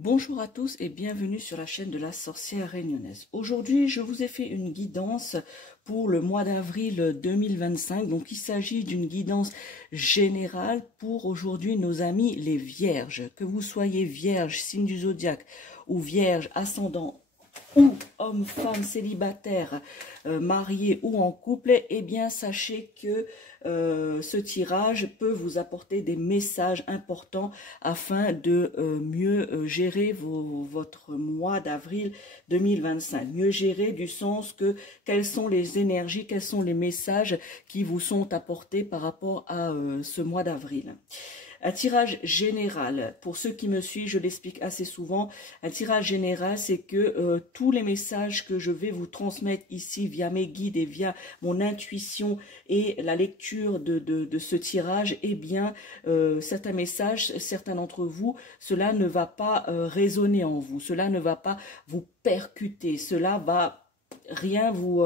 Bonjour à tous et bienvenue sur la chaîne de la sorcière réunionnaise. Aujourd'hui, je vous ai fait une guidance pour le mois d'avril 2025. Donc, il s'agit d'une guidance générale pour aujourd'hui nos amis les vierges. Que vous soyez vierge, signe du zodiaque ou vierge, ascendant ou homme, femme, célibataire, marié ou en couple, eh bien sachez que ce tirage peut vous apporter des messages importants afin de mieux gérer votre mois d'avril 2025. Mieux gérer du sens que quelles sont les énergies, quels sont les messages qui vous sont apportés par rapport à ce mois d'avril. Un tirage général, pour ceux qui me suivent, je l'explique assez souvent, un tirage général, c'est que tous les messages que je vais vous transmettre ici via mes guides et via mon intuition et la lecture de ce tirage, eh bien, certains messages, certains d'entre vous, cela ne va pas résonner en vous, cela ne va pas vous percuter, cela va rien vous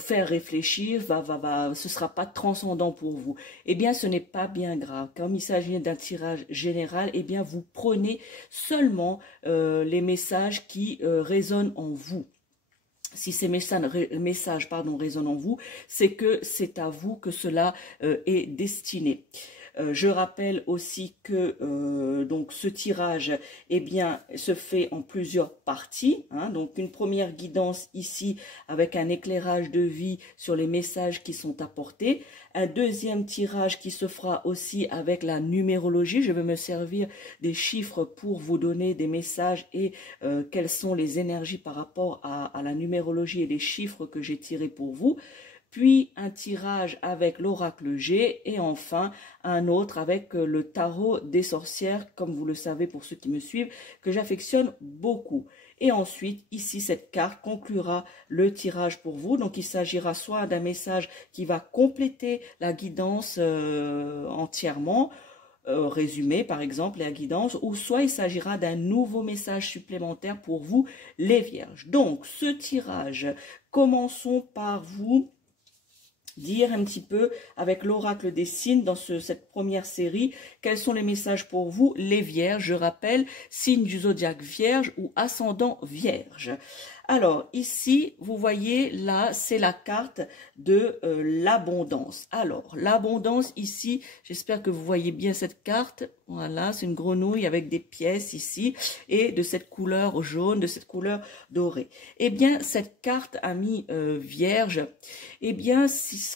faire réfléchir, ce sera pas transcendant pour vous. Eh bien, ce n'est pas bien grave. Comme il s'agit d'un tirage général, eh bien, vous prenez seulement les messages qui résonnent en vous. Si ces messages résonnent en vous, c'est que c'est à vous que cela est destiné. Je rappelle aussi que donc ce tirage eh bien, se fait en plusieurs parties. Donc une première guidance ici avec un éclairage de vie sur les messages qui sont apportés. Un deuxième tirage qui se fera aussi avec la numérologie. Je vais me servir des chiffres pour vous donner des messages et quelles sont les énergies par rapport à la numérologie et les chiffres que j'ai tirés pour vous. Puis un tirage avec l'oracle G et enfin un autre avec le tarot des sorcières, comme vous le savez pour ceux qui me suivent, que j'affectionne beaucoup. Et ensuite, ici, cette carte conclura le tirage pour vous. Donc, il s'agira soit d'un message qui va compléter la guidance entièrement, résumé par exemple la guidance, ou soit il s'agira d'un nouveau message supplémentaire pour vous les vierges. Donc, ce tirage, commençons par vous dire un petit peu avec l'oracle des signes dans cette première série, quels sont les messages pour vous, les vierges. Je rappelle, signe du zodiaque vierge ou ascendant vierge. Alors, ici, vous voyez, là, c'est la carte de l'abondance. Alors, l'abondance, ici, j'espère que vous voyez bien cette carte. Voilà, c'est une grenouille avec des pièces ici et de cette couleur jaune, de cette couleur dorée. Eh bien, cette carte amie vierge, eh bien,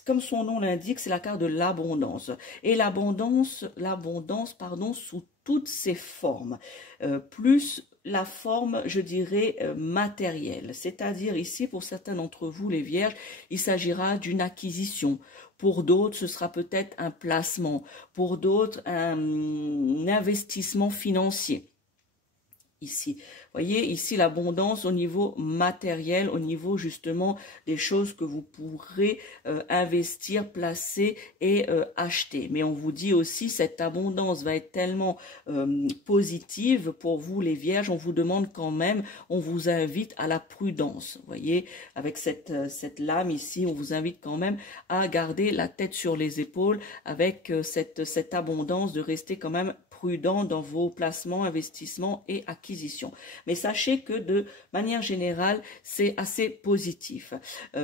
comme son nom l'indique, c'est la carte de l'abondance. Et l'abondance, pardon, sous toutes ses formes. Plus la forme, je dirais, matérielle. C'est-à-dire ici, pour certains d'entre vous, les vierges, il s'agira d'une acquisition. Pour d'autres, ce sera peut-être un placement. Pour d'autres, un investissement financier. Ici, voyez, ici l'abondance au niveau matériel, au niveau justement des choses que vous pourrez investir, placer et acheter. Mais on vous dit aussi cette abondance va être tellement positive pour vous les vierges, on vous demande quand même, on vous invite à la prudence. Vous voyez, avec cette lame ici, on vous invite quand même à garder la tête sur les épaules avec cette abondance, de rester quand même prudent dans vos placements, investissements et acquisitions. Mais sachez que de manière générale, c'est assez positif.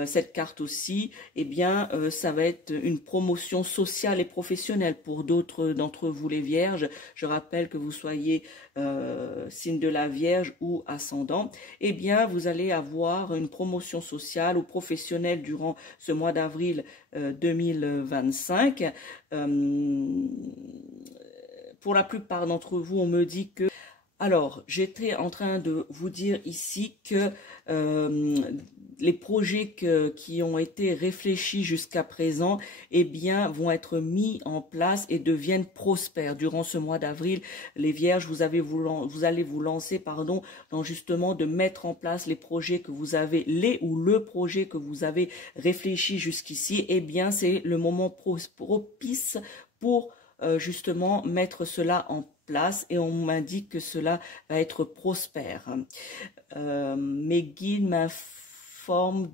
Cette carte aussi, eh bien, ça va être une promotion sociale et professionnelle pour d'autres d'entre vous les vierges. Je rappelle que vous soyez signe de la Vierge ou ascendant, eh bien, vous allez avoir une promotion sociale ou professionnelle durant ce mois d'avril 2025. Pour la plupart d'entre vous, on me dit que... Alors, j'étais en train de vous dire ici que les projets qui ont été réfléchis jusqu'à présent, eh bien, vont être mis en place et deviennent prospères. Durant ce mois d'avril, les vierges, vous allez vous lancer, pardon, dans justement de mettre en place les projets que vous avez, le projet que vous avez réfléchi jusqu'ici. Eh bien, c'est le moment propice pour justement mettre cela en place et on m'indique que cela va être prospère. Mes guides m'informent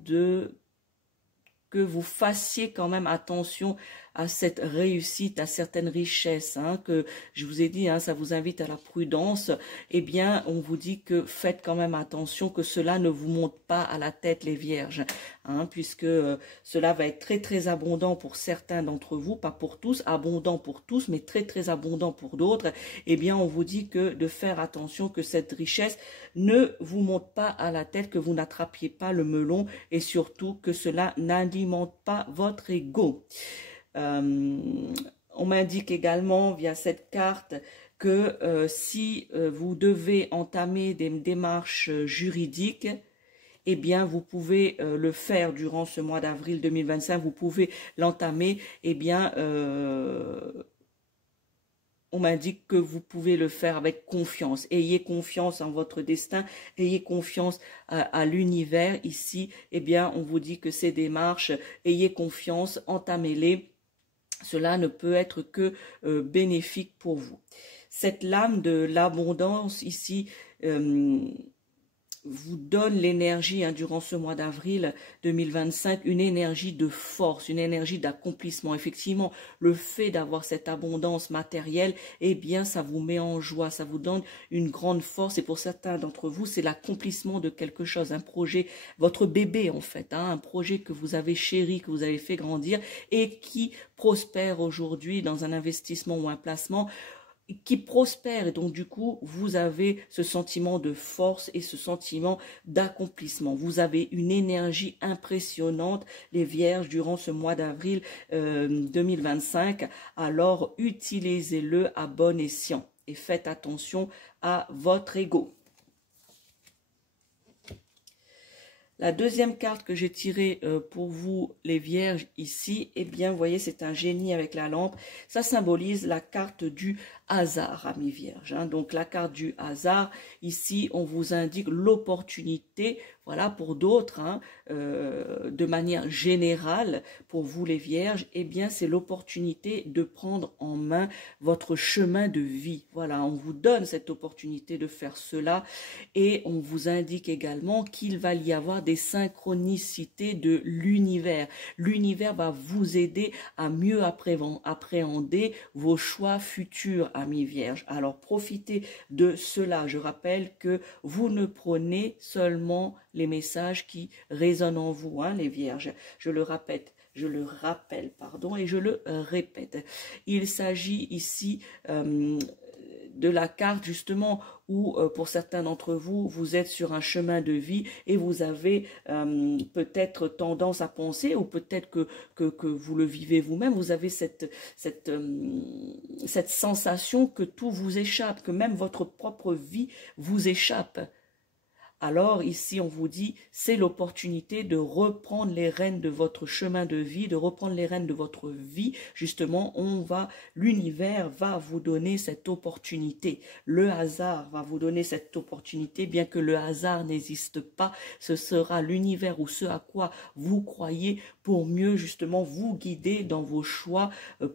que vous fassiez quand même attention à cette réussite, à certaines richesses, hein, que je vous ai dit, hein, ça vous invite à la prudence, eh bien, on vous dit que faites quand même attention que cela ne vous monte pas à la tête, les vierges, hein, puisque cela va être très très abondant pour certains d'entre vous, pas pour tous, abondant pour tous, mais très très abondant pour d'autres. Eh bien, on vous dit que de faire attention que cette richesse ne vous monte pas à la tête, que vous n'attrapiez pas le melon et surtout que cela n'alimente pas votre ego. On m'indique également via cette carte que si vous devez entamer des démarches juridiques, eh bien, vous pouvez le faire durant ce mois d'avril 2025, vous pouvez l'entamer, eh bien, on m'indique que vous pouvez le faire avec confiance. Ayez confiance en votre destin, ayez confiance à l'univers. Ici, eh bien, on vous dit que ces démarches, ayez confiance, entamez-les. Cela ne peut être que bénéfique pour vous. Cette lame de l'abondance ici vous donne l'énergie, hein, durant ce mois d'avril 2025, une énergie de force, une énergie d'accomplissement. Effectivement, le fait d'avoir cette abondance matérielle, eh bien, ça vous met en joie, ça vous donne une grande force. Et pour certains d'entre vous, c'est l'accomplissement de quelque chose, un projet, votre bébé en fait, hein, un projet que vous avez chéri, que vous avez fait grandir et qui prospère aujourd'hui dans un investissement ou un placement, qui prospère, et donc du coup vous avez ce sentiment de force et ce sentiment d'accomplissement. Vous avez une énergie impressionnante, les vierges, durant ce mois d'avril 2025, alors utilisez-le à bon escient et faites attention à votre ego. La deuxième carte que j'ai tirée pour vous, les vierges, ici, eh bien, vous voyez, c'est un génie avec la lampe. Ça symbolise la carte du hasard, amis vierges, hein. Donc, la carte du hasard, ici, on vous indique l'opportunité, voilà, pour d'autres, hein, de manière générale, pour vous, les vierges, eh bien, c'est l'opportunité de prendre en main votre chemin de vie. Voilà, on vous donne cette opportunité de faire cela et on vous indique également qu'il va y avoir des synchronicités de l'univers. L'univers va vous aider à mieux appréhender vos choix futurs, amis vierges. Alors profitez de cela. Je rappelle que vous ne prenez seulement les messages qui résonnent en vous, hein, les vierges. Je le rappelle, pardon, et je le répète. Il s'agit ici de la carte justement où pour certains d'entre vous, vous êtes sur un chemin de vie et vous avez peut-être tendance à penser, ou peut-être que vous le vivez vous-même, vous avez cette sensation que tout vous échappe, que même votre propre vie vous échappe. Alors ici, on vous dit, c'est l'opportunité de reprendre les rênes de votre chemin de vie, de reprendre les rênes de votre vie. Justement, l'univers va vous donner cette opportunité. Le hasard va vous donner cette opportunité, bien que le hasard n'existe pas. Ce sera l'univers ou ce à quoi vous croyez pour mieux justement vous guider dans vos choix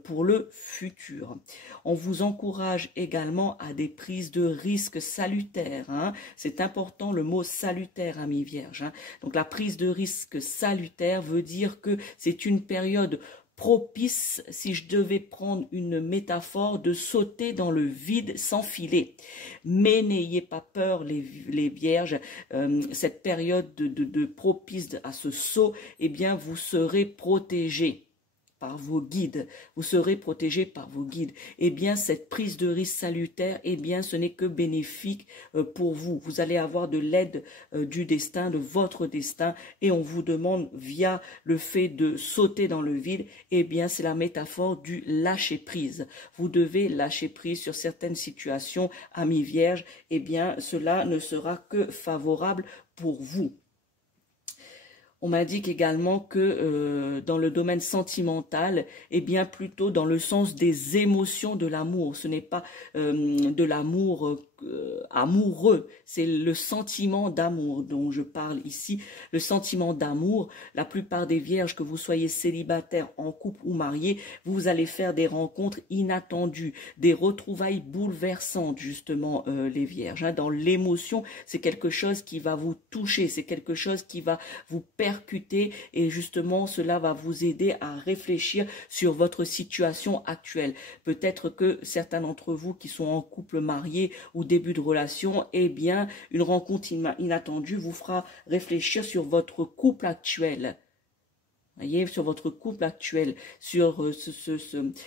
pour le futur. On vous encourage également à des prises de risques salutaires, hein. C'est important, le mot salutaire, amis vierges, hein. Donc la prise de risque salutaire veut dire que c'est une période propice, si je devais prendre une métaphore, de sauter dans le vide sans filet. Mais n'ayez pas peur, les vierges, cette période de propice à ce saut, eh bien vous serez protégés par vos guides, vous serez protégés par vos guides. Eh bien, cette prise de risque salutaire, eh bien, ce n'est que bénéfique pour vous. Vous allez avoir de l'aide du destin, de votre destin, et on vous demande via le fait de sauter dans le vide, eh bien, c'est la métaphore du lâcher prise. Vous devez lâcher prise sur certaines situations, amis vierges, eh bien, cela ne sera que favorable pour vous. On m'indique également que dans le domaine sentimental, eh bien plutôt dans le sens des émotions de l'amour. Ce n'est pas de l'amour amoureux. C'est le sentiment d'amour dont je parle ici. Le sentiment d'amour, la plupart des vierges, que vous soyez célibataire, en couple ou marié, vous allez faire des rencontres inattendues, des retrouvailles bouleversantes, justement, les vierges. Hein. Dans l'émotion, c'est quelque chose qui va vous toucher, c'est quelque chose qui va vous percuter et justement, cela va vous aider à réfléchir sur votre situation actuelle. Peut-être que certains d'entre vous qui sont en couple marié ou début de relation, eh bien, une rencontre inattendue vous fera réfléchir sur votre couple actuel. Voyez, sur votre couple actuel, sur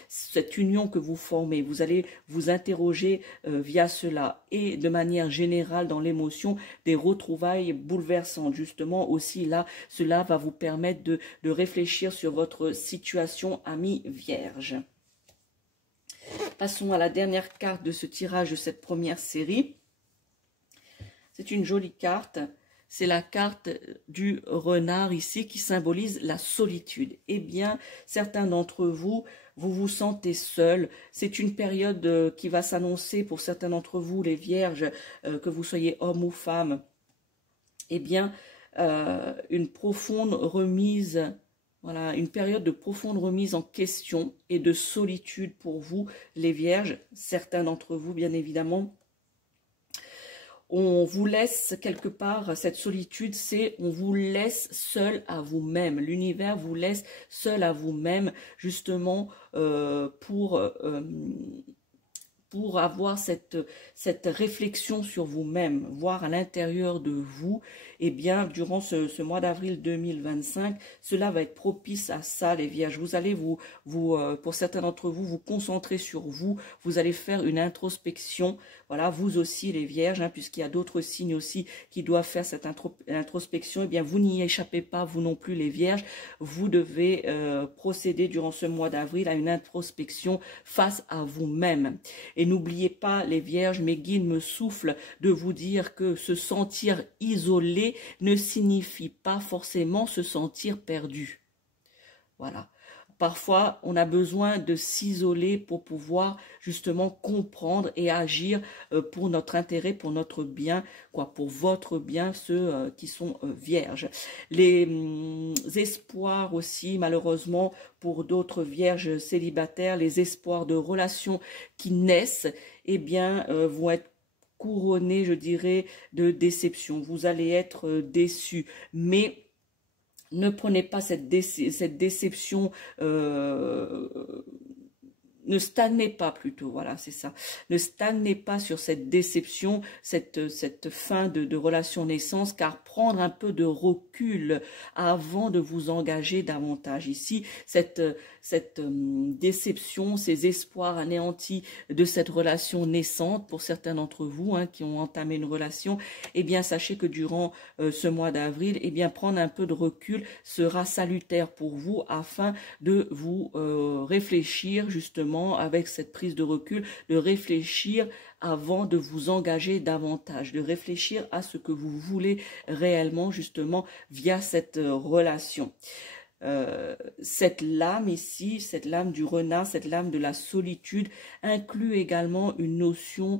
cette union que vous formez. Vous allez vous interroger via cela. Et de manière générale, dans l'émotion, des retrouvailles bouleversantes. Justement, aussi là, cela va vous permettre de réfléchir sur votre situation, amis vierges. Passons à la dernière carte de ce tirage de cette première série. C'est une jolie carte. C'est la carte du renard ici qui symbolise la solitude. Eh bien, certains d'entre vous, vous vous sentez seul. C'est une période qui va s'annoncer pour certains d'entre vous, les vierges, que vous soyez homme ou femme. Eh bien, une profonde remise, voilà, une période de profonde remise en question et de solitude pour vous, les vierges. Certains d'entre vous, bien évidemment. On vous laisse quelque part, cette solitude, c'est on vous laisse seul à vous-même. L'univers vous laisse seul à vous-même, justement, pour avoir cette réflexion sur vous-même, voir à l'intérieur de vous. Eh bien, durant ce mois d'avril 2025, cela va être propice à ça, les vierges. Vous allez pour certains d'entre vous, vous concentrer sur vous. Vous allez faire une introspection. Voilà, vous aussi, les vierges, hein, puisqu'il y a d'autres signes aussi qui doivent faire cette introspection. Eh bien, vous n'y échappez pas, vous non plus, les vierges. Vous devez procéder durant ce mois d'avril à une introspection face à vous-même. Et n'oubliez pas, les vierges, mes guides me soufflent de vous dire que se sentir isolé ne signifie pas forcément se sentir perdu. Voilà. Parfois, on a besoin de s'isoler pour pouvoir justement comprendre et agir pour notre intérêt, pour notre bien, quoi, pour votre bien, ceux qui sont vierges. Les espoirs aussi, malheureusement, pour d'autres vierges célibataires, les espoirs de relations qui naissent, eh bien, vont être couronnés, je dirais, de déception. Vous allez être déçus, mais ne prenez pas cette déception, ne stagnez pas plutôt, voilà, c'est ça. Ne stagnez pas sur cette déception, cette fin de relation naissance, car prendre un peu de recul avant de vous engager davantage. Ici, cette déception, ces espoirs anéantis de cette relation naissante, pour certains d'entre vous hein, qui ont entamé une relation, eh bien, sachez que durant ce mois d'avril, eh bien, prendre un peu de recul sera salutaire pour vous afin de vous réfléchir justement avec cette prise de recul, de réfléchir avant de vous engager davantage, de réfléchir à ce que vous voulez réellement justement via cette relation. Cette lame ici, cette lame du renard, cette lame de la solitude inclut également une notion,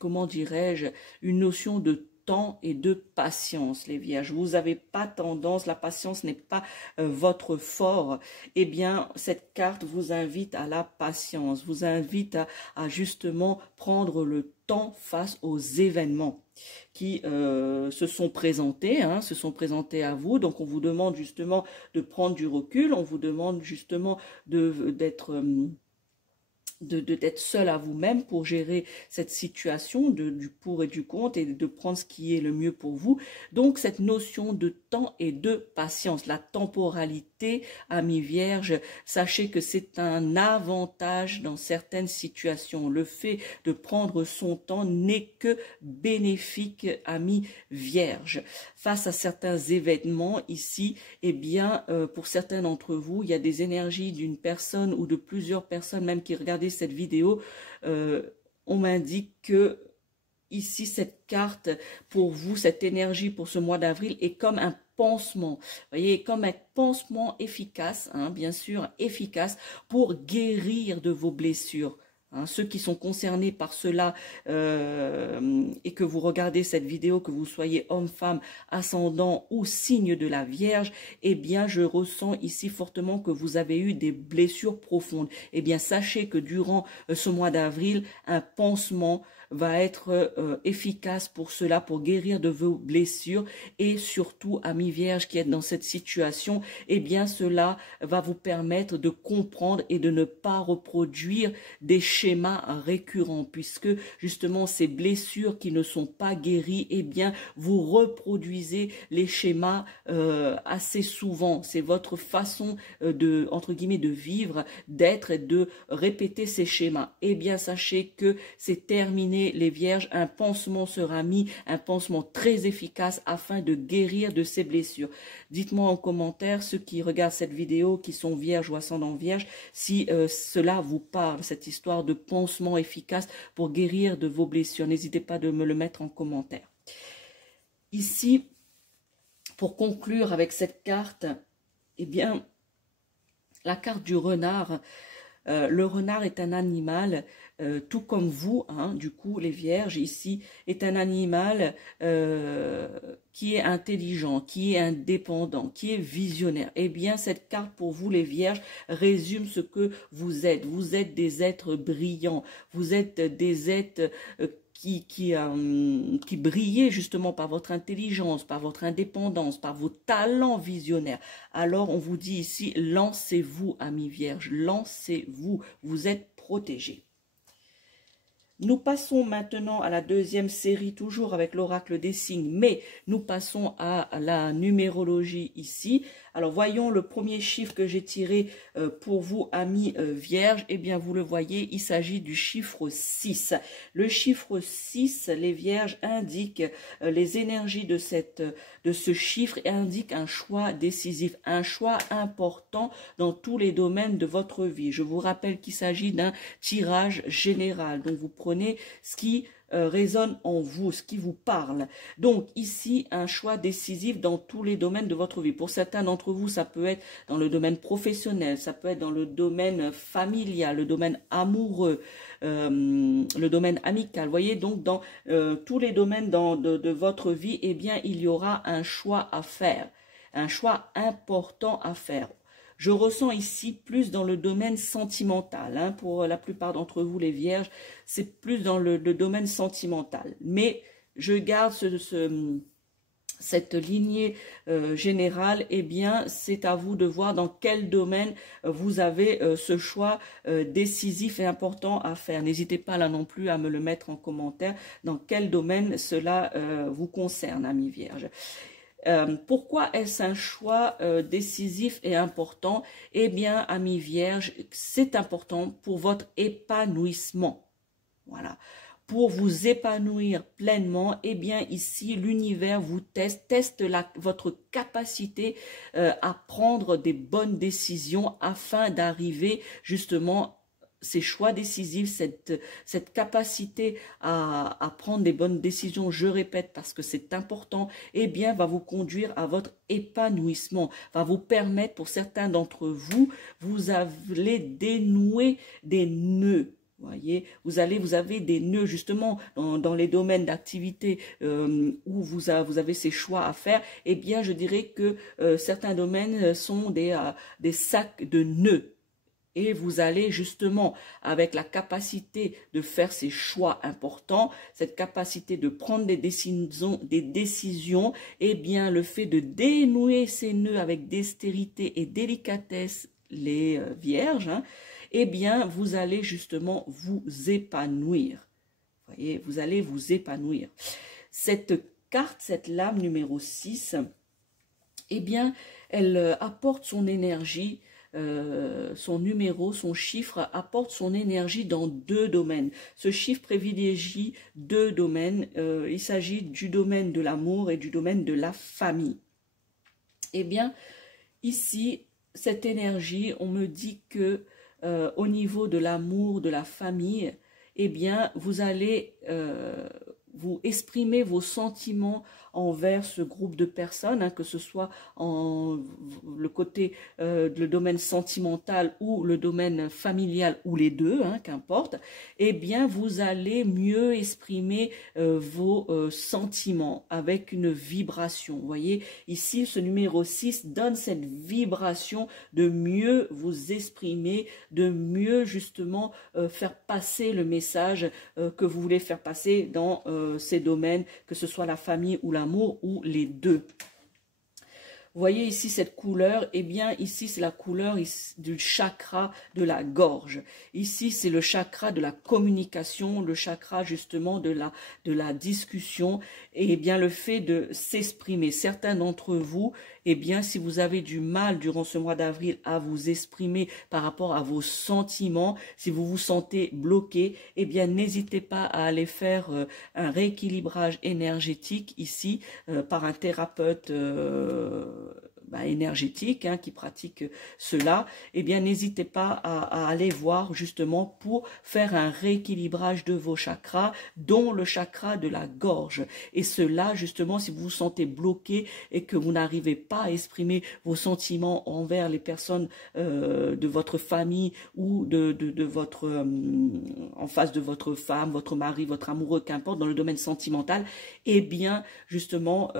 comment dirais-je, une notion de temps et de patience, les vierges. Vous n'avez pas tendance, la patience n'est pas votre fort. Eh bien, cette carte vous invite à la patience, vous invite à justement prendre le temps face aux événements qui se sont présentés à vous. Donc, on vous demande justement de prendre du recul, on vous demande justement d'être seul à vous-même pour gérer cette situation du pour et du contre et de prendre ce qui est le mieux pour vous. Donc, cette notion de temps et de patience, la temporalité, amis vierges, sachez que c'est un avantage dans certaines situations. Le fait de prendre son temps n'est que bénéfique, amis vierges. Face à certains événements ici, eh bien, pour certains d'entre vous, il y a des énergies d'une personne ou de plusieurs personnes même qui regardent cette vidéo, on m'indique que ici cette carte pour vous, cette énergie pour ce mois d'avril est comme un pansement, vous voyez, comme un pansement efficace, hein, bien sûr efficace pour guérir de vos blessures. Hein, ceux qui sont concernés par cela et que vous regardez cette vidéo, que vous soyez homme, femme, ascendant ou signe de la Vierge, eh bien, je ressens ici fortement que vous avez eu des blessures profondes. Eh bien, sachez que durant ce mois d'avril, un pansement va être efficace pour cela, pour guérir de vos blessures. Et surtout, amis vierges qui êtes dans cette situation, eh bien cela va vous permettre de comprendre et de ne pas reproduire des schémas récurrents, puisque justement ces blessures qui ne sont pas guéries, eh bien vous reproduisez les schémas assez souvent. C'est votre façon de, entre guillemets, de vivre, d'être et de répéter ces schémas. Eh bien sachez que c'est terminé, les vierges, un pansement sera mis, un pansement très efficace afin de guérir de ces blessures. Dites-moi en commentaire, ceux qui regardent cette vidéo, qui sont vierges ou ascendant vierge, si cela vous parle, cette histoire de pansement efficace pour guérir de vos blessures. N'hésitez pas de me le mettre en commentaire. Ici, pour conclure avec cette carte, eh bien, la carte du renard. Le renard est un animal, tout comme vous, hein, du coup, les vierges, ici, est un animal qui est intelligent, qui est indépendant, qui est visionnaire. Eh bien, cette carte pour vous, les vierges, résume ce que vous êtes. Vous êtes des êtres brillants, vous êtes des êtres qui brillez justement par votre intelligence, par votre indépendance, par vos talents visionnaires. Alors on vous dit ici, lancez-vous, amis vierges, lancez-vous, vous êtes protégés. Nous passons maintenant à la deuxième série, toujours avec l'oracle des signes, mais nous passons à la numérologie ici. Alors voyons le premier chiffre que j'ai tiré pour vous, amis vierges. Eh bien vous le voyez, il s'agit du chiffre 6. Le chiffre 6, les vierges, indique les énergies de ce chiffre et indique un choix décisif, un choix important dans tous les domaines de votre vie. Je vous rappelle qu'il s'agit d'un tirage général, donc vous prenez ce qui résonne en vous, ce qui vous parle. Donc ici, un choix décisif dans tous les domaines de votre vie. Pour certains d'entre vous, ça peut être dans le domaine professionnel, ça peut être dans le domaine familial, le domaine amoureux, le domaine amical. Vous voyez, donc dans tous les domaines de votre vie, eh bien, il y aura un choix à faire, un choix important à faire. Je ressens ici plus dans le domaine sentimental. Hein, pour la plupart d'entre vous, les vierges, c'est plus dans le domaine sentimental. Mais je garde cette lignée générale. Eh bien, c'est à vous de voir dans quel domaine vous avez ce choix décisif et important à faire. N'hésitez pas là non plus à me le mettre en commentaire, dans quel domaine cela vous concerne, amis vierges. Pourquoi est-ce un choix décisif et important? Eh bien, amis vierges, c'est important pour votre épanouissement. Voilà. Pour vous épanouir pleinement, eh bien, ici, l'univers vous teste votre capacité à prendre des bonnes décisions afin d'arriver justement ces choix décisifs, cette capacité à prendre des bonnes décisions, je répète parce que c'est important, eh bien va vous conduire à votre épanouissement, va vous permettre, pour certains d'entre vous, vous allez dénouer des nœuds. Voyez, vous avez des nœuds justement dans les domaines d'activité où vous avez ces choix à faire. Eh bien, je dirais que certains domaines sont des sacs de nœuds. Et vous allez justement, avec la capacité de faire ces choix importants, cette capacité de prendre des décisions, eh bien, le fait de dénouer ces nœuds avec dextérité et délicatesse, les vierges, hein, eh bien, vous allez justement vous épanouir. Vous voyez, vous allez vous épanouir. Cette carte, cette lame numéro 6, eh bien, elle apporte son énergie. Son numéro, son chiffre apporte son énergie dans deux domaines. Ce chiffre privilégie deux domaines. Il s'agit du domaine de l'amour et du domaine de la famille. Eh bien, ici, cette énergie, on me dit que au niveau de l'amour, de la famille, eh bien, vous allez vous exprimez vos sentiments envers ce groupe de personnes, hein, que ce soit en le côté, le domaine sentimental ou le domaine familial ou les deux, hein, qu'importe, eh bien vous allez mieux exprimer vos sentiments avec une vibration. Vous voyez, ici ce numéro 6 donne cette vibration de mieux vous exprimer, de mieux justement faire passer le message que vous voulez faire passer dans ces domaines, que ce soit la famille ou l'amour ou les deux. Vous voyez ici cette couleur, eh bien ici c'est la couleur du chakra de la gorge. Ici c'est le chakra de la communication, le chakra justement de la discussion, et eh bien le fait de s'exprimer. Certains d'entre vous, eh bien si vous avez du mal durant ce mois d'avril à vous exprimer par rapport à vos sentiments, si vous vous sentez bloqué, eh bien n'hésitez pas à aller faire un rééquilibrage énergétique ici par un thérapeute énergétique, hein, qui pratique cela. Eh bien n'hésitez pas à aller voir justement pour faire un rééquilibrage de vos chakras, dont le chakra de la gorge. Et cela justement, si vous vous sentez bloqué et que vous n'arrivez pas à exprimer vos sentiments envers les personnes de votre famille ou de votre en face de votre femme, votre mari, votre amoureux, qu'importe, dans le domaine sentimental, eh bien justement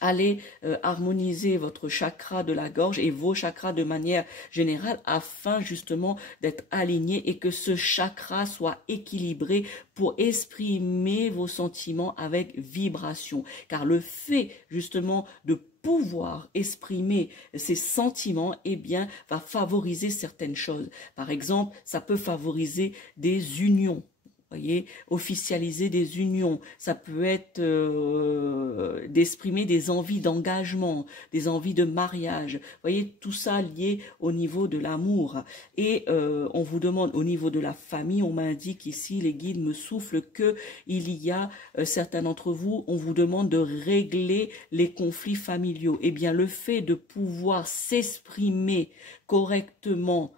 allez harmoniser votre chakra de la gorge et vos chakras de manière générale, afin justement d'être aligné et que ce chakra soit équilibré pour exprimer vos sentiments avec vibration. Car le fait justement de pouvoir exprimer ses sentiments, eh bien, va favoriser certaines choses. Par exemple, ça peut favoriser des unions. Voyez, officialiser des unions, ça peut être d'exprimer des envies d'engagement, des envies de mariage. Voyez, tout ça lié au niveau de l'amour. Et on vous demande au niveau de la famille, on m'indique ici, les guides me soufflent que il y a certains d'entre vous, on vous demande de régler les conflits familiaux. Eh bien, le fait de pouvoir s'exprimer correctement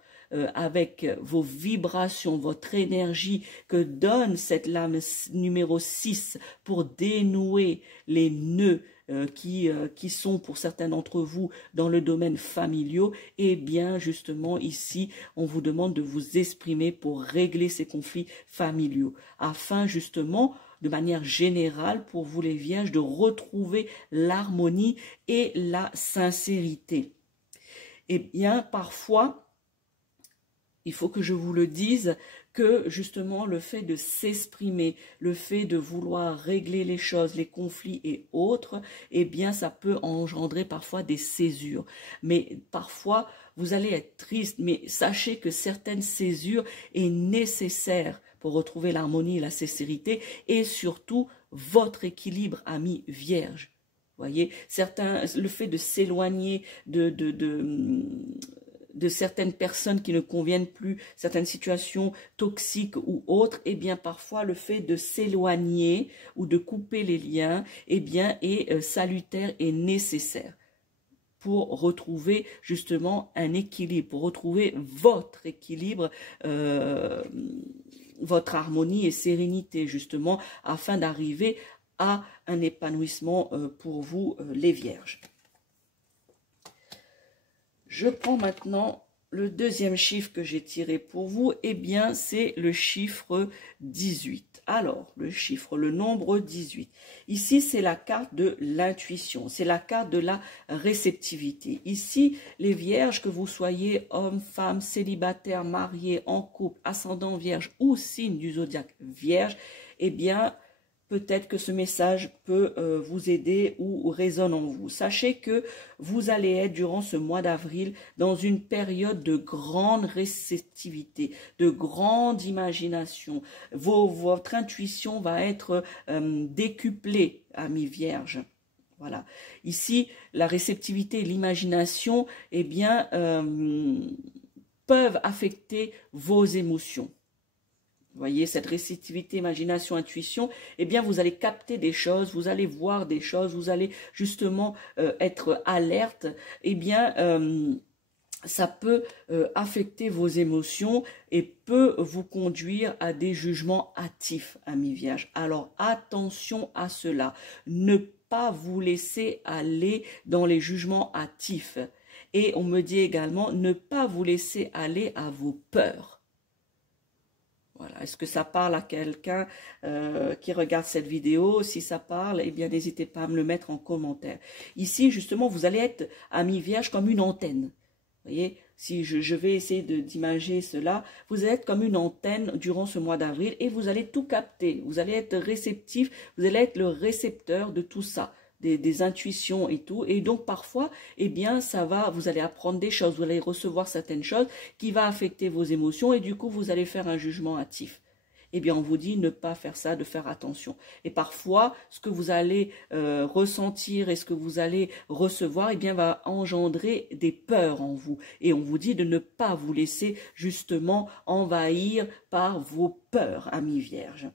avec vos vibrations, votre énergie que donne cette lame numéro 6 pour dénouer les nœuds qui sont pour certains d'entre vous dans le domaine familial, et bien justement ici on vous demande de vous exprimer pour régler ces conflits familiaux, afin justement de manière générale pour vous les vierges de retrouver l'harmonie et la sincérité. Et bien parfois, il faut que je vous le dise, que justement le fait de s'exprimer, le fait de vouloir régler les choses, les conflits et autres, eh bien ça peut engendrer parfois des césures. Mais parfois vous allez être triste, mais sachez que certaines césures est nécessaire pour retrouver l'harmonie et la sincérité, et surtout votre équilibre, ami vierge. Voyez, le fait de s'éloigner de certaines personnes qui ne conviennent plus, certaines situations toxiques ou autres, eh bien parfois le fait de s'éloigner ou de couper les liens, eh bien est salutaire et nécessaire pour retrouver justement un équilibre, pour retrouver votre équilibre, votre harmonie et sérénité justement, afin d'arriver à un épanouissement pour vous les vierges. Je prends maintenant le deuxième chiffre que j'ai tiré pour vous, eh bien c'est le chiffre 18. Alors, le nombre 18. Ici, c'est la carte de l'intuition, c'est la carte de la réceptivité. Ici, les vierges, que vous soyez homme, femme, célibataire, marié, en couple, ascendant vierge ou signe du zodiaque vierge, eh bien, peut-être que ce message peut vous aider ou résonne en vous. Sachez que vous allez être durant ce mois d'avril dans une période de grande réceptivité, de grande imagination. Votre intuition va être décuplée, amis vierges. Voilà. Ici, la réceptivité et l'imagination, eh bien, peuvent affecter vos émotions. Vous voyez, cette réceptivité, imagination, intuition, eh bien, vous allez capter des choses, vous allez voir des choses, vous allez justement être alerte. Eh bien, ça peut affecter vos émotions et peut vous conduire à des jugements hâtifs, amis vierges. Alors attention à cela, ne pas vous laisser aller dans les jugements hâtifs. Et on me dit également, ne pas vous laisser aller à vos peurs. Voilà. Est-ce que ça parle à quelqu'un qui regarde cette vidéo? Si ça parle, eh bien n'hésitez pas à me le mettre en commentaire. Ici, justement, vous allez être, amis vierges, comme une antenne. Vous voyez, si je vais essayer d'imager cela, vous allez être comme une antenne durant ce mois d'avril et vous allez tout capter. Vous allez être réceptif, vous allez être le récepteur de tout ça, des intuitions et tout. Et donc parfois, eh bien, vous allez apprendre des choses, vous allez recevoir certaines choses qui vont affecter vos émotions et du coup, vous allez faire un jugement hâtif. Eh bien, on vous dit ne pas faire ça, de faire attention. Et parfois, ce que vous allez ressentir et ce que vous allez recevoir, eh bien, va engendrer des peurs en vous. Et on vous dit de ne pas vous laisser justement envahir par vos peurs, amis vierges.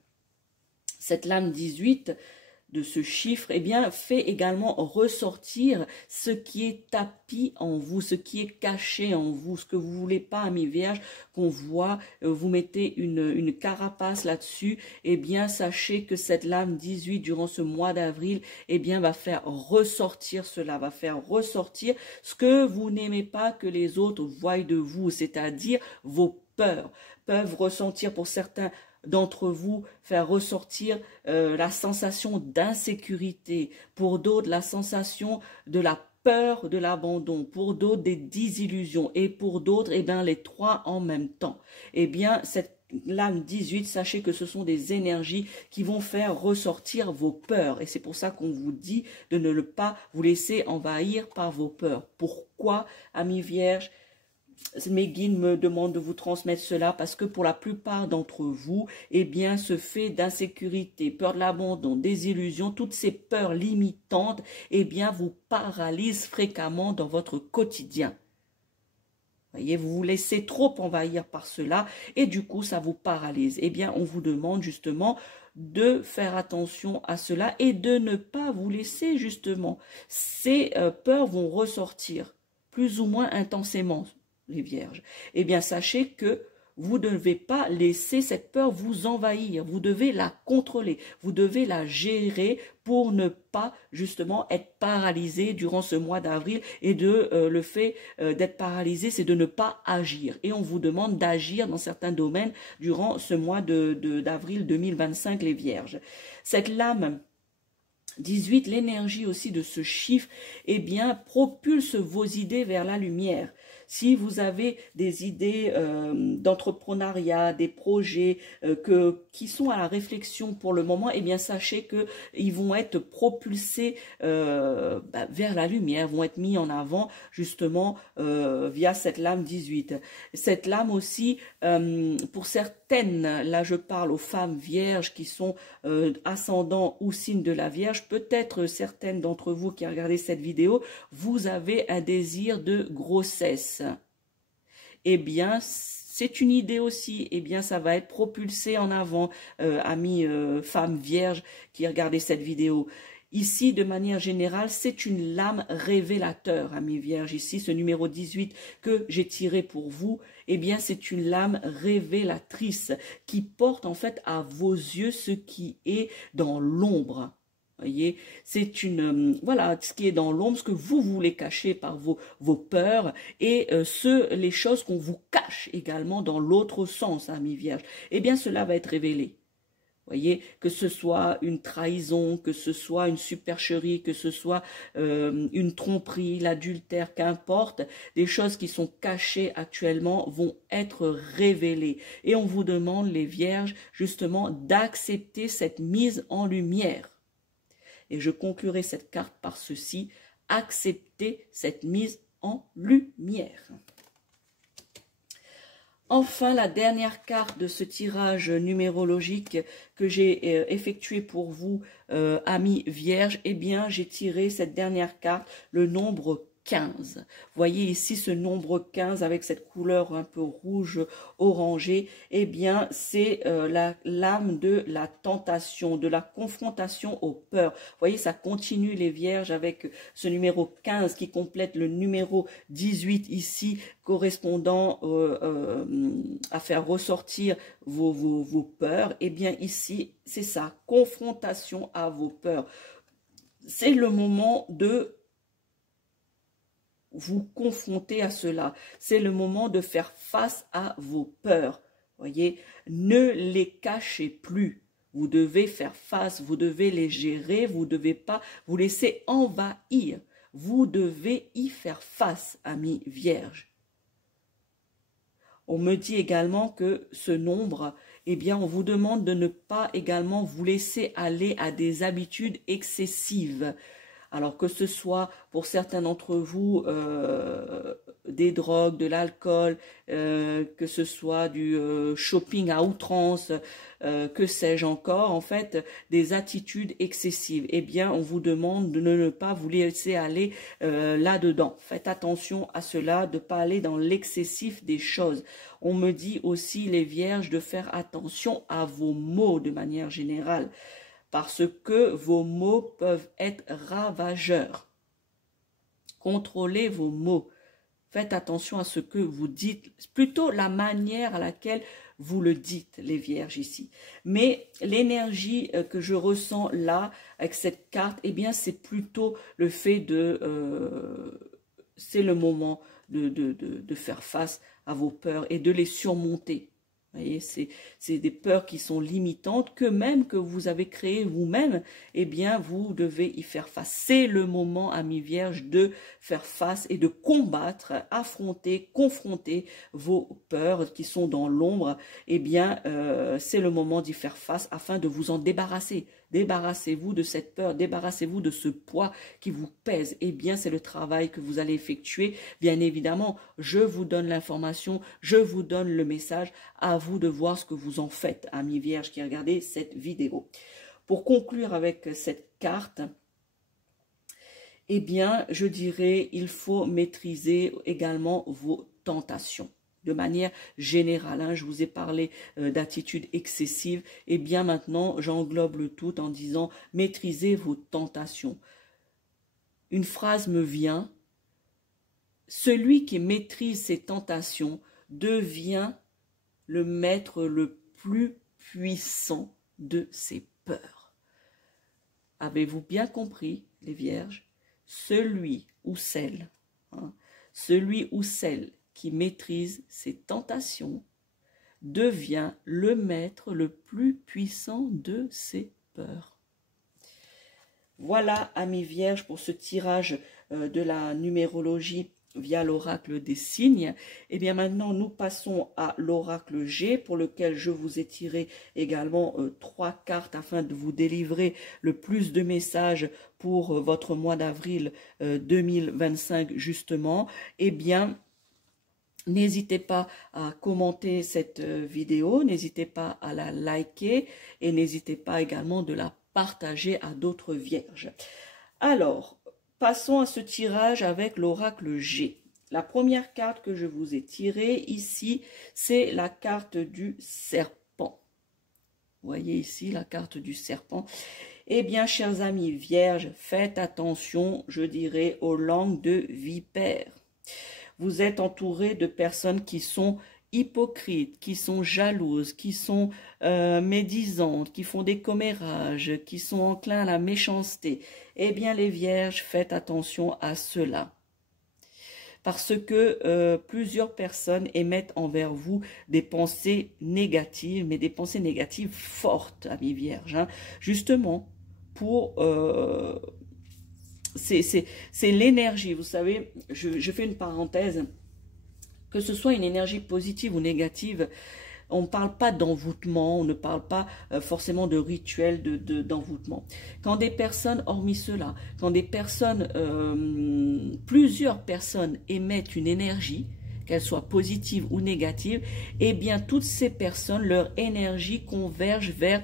Cette lame 18 de ce chiffre, eh bien, fait également ressortir ce qui est tapis en vous, ce qui est caché en vous, ce que vous voulez pas, amis vierges, qu'on voit, vous mettez une carapace là-dessus, eh bien, sachez que cette lame 18, durant ce mois d'avril, eh bien, va faire ressortir cela, va faire ressortir ce que vous n'aimez pas que les autres voient de vous, c'est-à-dire vos peurs, peuvent ressentir pour certains d'entre vous, faire ressortir la sensation d'insécurité, pour d'autres la sensation de la peur de l'abandon, pour d'autres des désillusions et pour d'autres, eh bien, les trois en même temps. Eh bien, cette lame 18, sachez que ce sont des énergies qui vont faire ressortir vos peurs et c'est pour ça qu'on vous dit de ne pas vous laisser envahir par vos peurs. Pourquoi, amis vierges? Mes guides me demandent de vous transmettre cela parce que pour la plupart d'entre vous, eh bien, ce fait d'insécurité, peur de l'abandon, désillusion, toutes ces peurs limitantes, eh bien, vous paralysent fréquemment dans votre quotidien. Voyez, vous vous laissez trop envahir par cela et du coup, ça vous paralyse. Eh bien, on vous demande justement de faire attention à cela et de ne pas vous laisser justement. Ces peurs vont ressortir plus ou moins intensément. Les vierges, eh bien sachez que vous ne devez pas laisser cette peur vous envahir, vous devez la contrôler, vous devez la gérer pour ne pas justement être paralysé durant ce mois d'avril et le fait d'être paralysé, c'est de ne pas agir et on vous demande d'agir dans certains domaines durant ce mois d'avril 2025 les vierges. Cette lame 18, l'énergie aussi de ce chiffre, eh bien, propulse vos idées vers la lumière. Si vous avez des idées d'entrepreneuriat, des projets qui sont à la réflexion pour le moment, eh bien, sachez qu'ils vont être propulsés vers la lumière, vont être mis en avant justement via cette lame 18. Cette lame aussi, pour certaines, là je parle aux femmes vierges qui sont ascendants ou signes de la Vierge, peut-être certaines d'entre vous qui regardez cette vidéo, vous avez un désir de grossesse. Eh bien, c'est une idée aussi, eh bien, ça va être propulsé en avant, amis femmes vierges qui regardez cette vidéo. Ici, de manière générale, c'est une lame révélateur, amis vierges. Ici, ce numéro 18 que j'ai tiré pour vous, eh bien, c'est une lame révélatrice qui porte en fait à vos yeux ce qui est dans l'ombre. Voyez, c'est voilà, ce qui est dans l'ombre, ce que vous voulez cacher par vos peurs et les choses qu'on vous cache également dans l'autre sens, amis vierges. Eh bien, cela va être révélé. Voyez, que ce soit une trahison, que ce soit une supercherie, que ce soit une tromperie, l'adultère, qu'importe, des choses qui sont cachées actuellement vont être révélées. Et on vous demande, les vierges, justement, d'accepter cette mise en lumière. Et je conclurai cette carte par ceci, accepter cette mise en lumière. Enfin, la dernière carte de ce tirage numérologique que j'ai effectué pour vous, amis vierges, eh bien, j'ai tiré cette dernière carte, le nombre 15. Voyez ici ce nombre 15 avec cette couleur un peu rouge orangée. Eh bien, c'est l'âme de la tentation, de la confrontation aux peurs. Voyez, ça continue les vierges avec ce numéro 15 qui complète le numéro 18 ici, correspondant à faire ressortir vos peurs. Eh bien, ici, c'est ça, confrontation à vos peurs. C'est le moment de vous confronter à cela. C'est le moment de faire face à vos peurs. Voyez, ne les cachez plus. Vous devez faire face, vous devez les gérer, vous ne devez pas vous laisser envahir. Vous devez y faire face, amis vierges. On me dit également que ce nombre, eh bien, on vous demande de ne pas également vous laisser aller à des habitudes excessives. Alors que ce soit pour certains d'entre vous des drogues, de l'alcool, que ce soit du shopping à outrance, que sais-je encore, en fait, des attitudes excessives. Eh bien, on vous demande de ne pas vous laisser aller là-dedans. Faites attention à cela, de ne pas aller dans l'excessif des choses. On me dit aussi, les vierges, de faire attention à vos mots de manière générale, parce que vos mots peuvent être ravageurs. Contrôlez vos mots. Faites attention à ce que vous dites, plutôt la manière à laquelle vous le dites, les vierges ici. Mais l'énergie que je ressens là, avec cette carte, eh bien, c'est plutôt le fait de... c'est le moment de faire face à vos peurs et de les surmonter. Vous voyez, c'est des peurs qui sont limitantes, que même que vous avez créées vous-même, eh bien, vous devez y faire face. C'est le moment, amis vierges, de faire face et de combattre, affronter, confronter vos peurs qui sont dans l'ombre. Eh bien, c'est le moment d'y faire face afin de vous en débarrasser. Débarrassez-vous de cette peur, débarrassez-vous de ce poids qui vous pèse. Eh bien, c'est le travail que vous allez effectuer. Bien évidemment, je vous donne l'information, je vous donne le message. À vous de voir ce que vous en faites, amis vierges qui regardez cette vidéo. Pour conclure avec cette carte, eh bien, je dirais, il faut maîtriser également vos tentations. De manière générale, hein, je vous ai parlé d'attitudes excessives, et bien maintenant, j'englobe le tout en disant maîtrisez vos tentations. Une phrase me vient, celui qui maîtrise ses tentations devient le maître le plus puissant de ses peurs. Avez-vous bien compris, les vierges? Celui ou celle, celui ou celle qui maîtrise ses tentations devient le maître le plus puissant de ses peurs. Voilà, amis vierges, pour ce tirage de la numérologie via l'oracle des signes. Et bien maintenant, nous passons à l'oracle G, pour lequel je vous ai tiré également 3 cartes afin de vous délivrer le plus de messages pour votre mois d'avril 2025 justement. Et bien, n'hésitez pas à commenter cette vidéo, n'hésitez pas à la liker et n'hésitez pas également de la partager à d'autres vierges. Alors, passons à ce tirage avec l'oracle G. La première carte que je vous ai tirée ici, c'est la carte du serpent. Vous voyez ici la carte du serpent. Eh bien, chers amis vierges, faites attention, je dirais, aux langues de vipère. Vous êtes entouré de personnes qui sont hypocrites, qui sont jalouses, qui sont médisantes, qui font des commérages, qui sont enclins à la méchanceté. Eh bien, les vierges, faites attention à cela. Parce que plusieurs personnes émettent envers vous des pensées négatives, mais des pensées négatives fortes, amis vierges. Hein, justement, pour... c'est l'énergie, vous savez, je fais une parenthèse, que ce soit une énergie positive ou négative, on ne parle pas d'envoûtement, on ne parle pas forcément de rituel d'envoûtement. Quand des personnes, hormis cela, quand des personnes, plusieurs personnes émettent une énergie, qu'elle soit positive ou négative, eh bien toutes ces personnes, leur énergie converge vers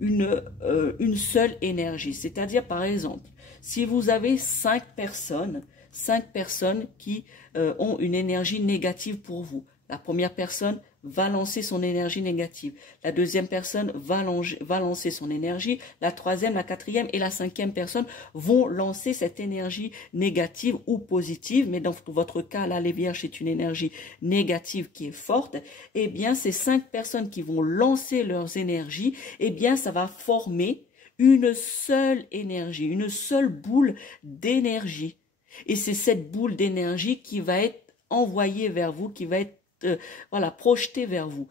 une seule énergie. C'est-à-dire, par exemple, si vous avez 5 personnes, 5 personnes qui ont une énergie négative pour vous. La première personne va lancer son énergie négative. La deuxième personne va lancer son énergie. La troisième, la quatrième et la cinquième personne vont lancer cette énergie négative ou positive. Mais dans votre cas, là, les vierges, c'est une énergie négative qui est forte. Eh bien, ces 5 personnes qui vont lancer leurs énergies, eh bien, ça va former une seule énergie, une seule boule d'énergie. Et c'est cette boule d'énergie qui va être envoyée vers vous, qui va être voilà, projetée vers vous.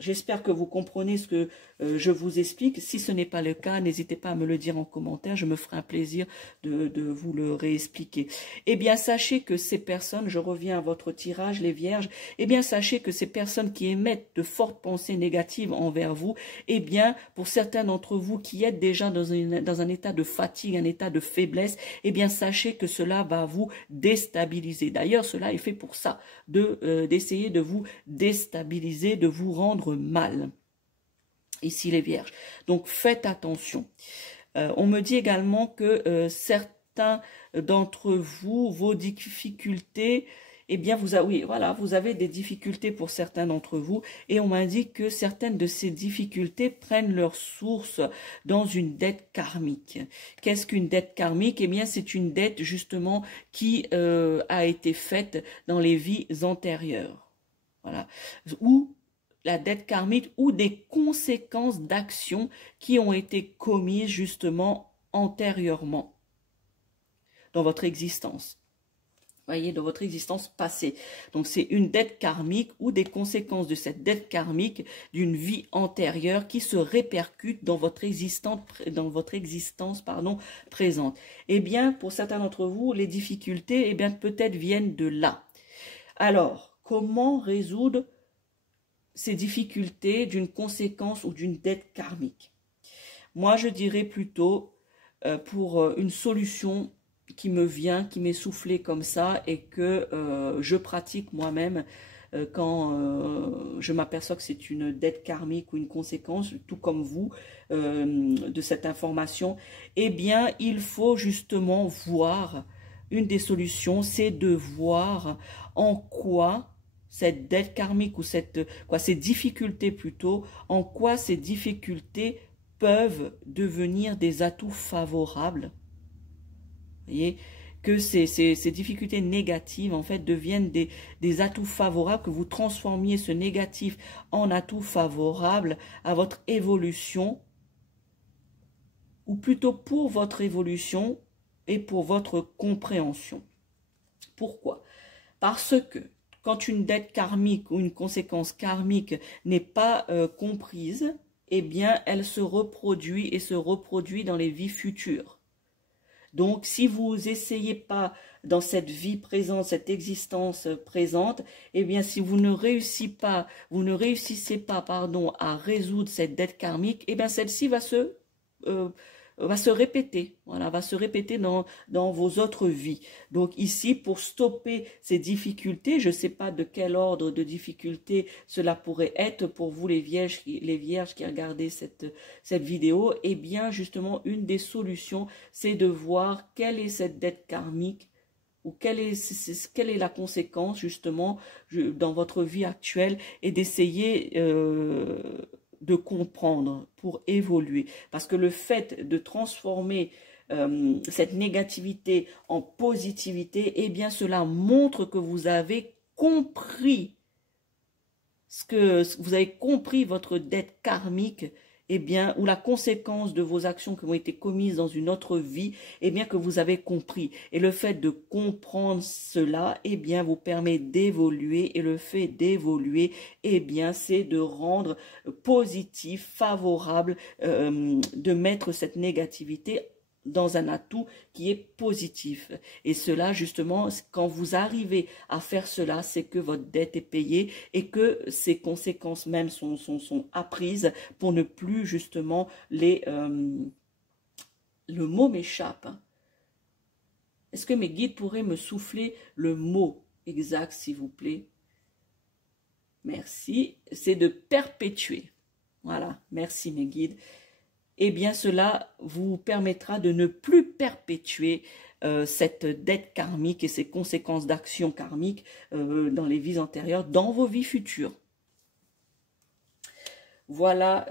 J'espère que vous comprenez ce que je vous explique. Si ce n'est pas le cas, n'hésitez pas à me le dire en commentaire. Je me ferai un plaisir de vous le réexpliquer. Eh bien, sachez que ces personnes, je reviens à votre tirage, les vierges, eh bien, sachez que ces personnes qui émettent de fortes pensées négatives envers vous, eh bien, pour certains d'entre vous qui êtes déjà dans un état de fatigue, un état de faiblesse, eh bien, sachez que cela va vous déstabiliser. D'ailleurs, cela est fait pour ça, d'essayer de vous déstabiliser, de vous rendre mal. Ici les vierges. Donc faites attention. On me dit également que certains d'entre vous, vos difficultés, eh bien vous avez des difficultés pour certains d'entre vous et on m'a dit que certaines de ces difficultés prennent leur source dans une dette karmique. Qu'est-ce qu'une dette karmique? Eh bien c'est une dette justement qui a été faite dans les vies antérieures. Voilà. Ou la dette karmique ou des conséquences d'actions qui ont été commises justement antérieurement dans votre existence. Voyez, dans votre existence passée. Donc c'est une dette karmique ou des conséquences de cette dette karmique d'une vie antérieure qui se répercute dans votre existence présente. Eh bien, pour certains d'entre vous, les difficultés, eh bien peut-être viennent de là. Alors, comment résoudre ces difficultés d'une conséquence ou d'une dette karmique? Moi, je dirais plutôt pour une solution qui me vient, qui m'est soufflée comme ça et que je pratique moi-même quand je m'aperçois que c'est une dette karmique ou une conséquence, tout comme vous, de cette information, eh bien, il faut justement voir, une des solutions, c'est de voir en quoi cette dette karmique ou ces difficultés plutôt, en quoi ces difficultés peuvent devenir des atouts favorables. Vous voyez, que ces difficultés négatives en fait deviennent des atouts favorables, que vous transformiez ce négatif en atout favorable à votre évolution, ou plutôt pour votre évolution et pour votre compréhension. Pourquoi? Parce que quand une dette karmique ou une conséquence karmique n'est pas comprise, eh bien, elle se reproduit et se reproduit dans les vies futures. Donc, si vous essayez pas dans cette vie présente, cette existence présente, eh bien, si vous ne réussissez pas, à résoudre cette dette karmique, eh bien, celle-ci va se répéter, voilà, va se répéter dans vos autres vies. Donc ici, pour stopper ces difficultés, je ne sais pas de quel ordre de difficulté cela pourrait être pour vous les vierges qui regardez cette vidéo, eh bien justement une des solutions, c'est de voir quelle est cette dette karmique ou quelle est la conséquence justement dans votre vie actuelle et d'essayer de comprendre pour évoluer. Parce que le fait de transformer cette négativité en positivité, eh bien cela montre que vous avez compris vous avez compris votre dette karmique, eh bien, ou la conséquence de vos actions qui ont été commises dans une autre vie, eh bien, que vous avez compris. Et le fait de comprendre cela, eh bien, vous permet d'évoluer. Et le fait d'évoluer, eh bien, c'est de rendre positif, favorable, de mettre cette négativité dans un atout qui est positif. Et cela, justement, quand vous arrivez à faire cela, c'est que votre dette est payée et que ces conséquences même sont apprises pour ne plus, justement, le mot m'échappe. Est-ce que mes guides pourraient me souffler le mot exact, s'il vous plaît? Merci. C'est de perpétuer. Voilà. Merci, mes guides. eh bien cela vous permettra de ne plus perpétuer cette dette karmique et ses conséquences d'actions karmiques dans les vies antérieures, dans vos vies futures. Voilà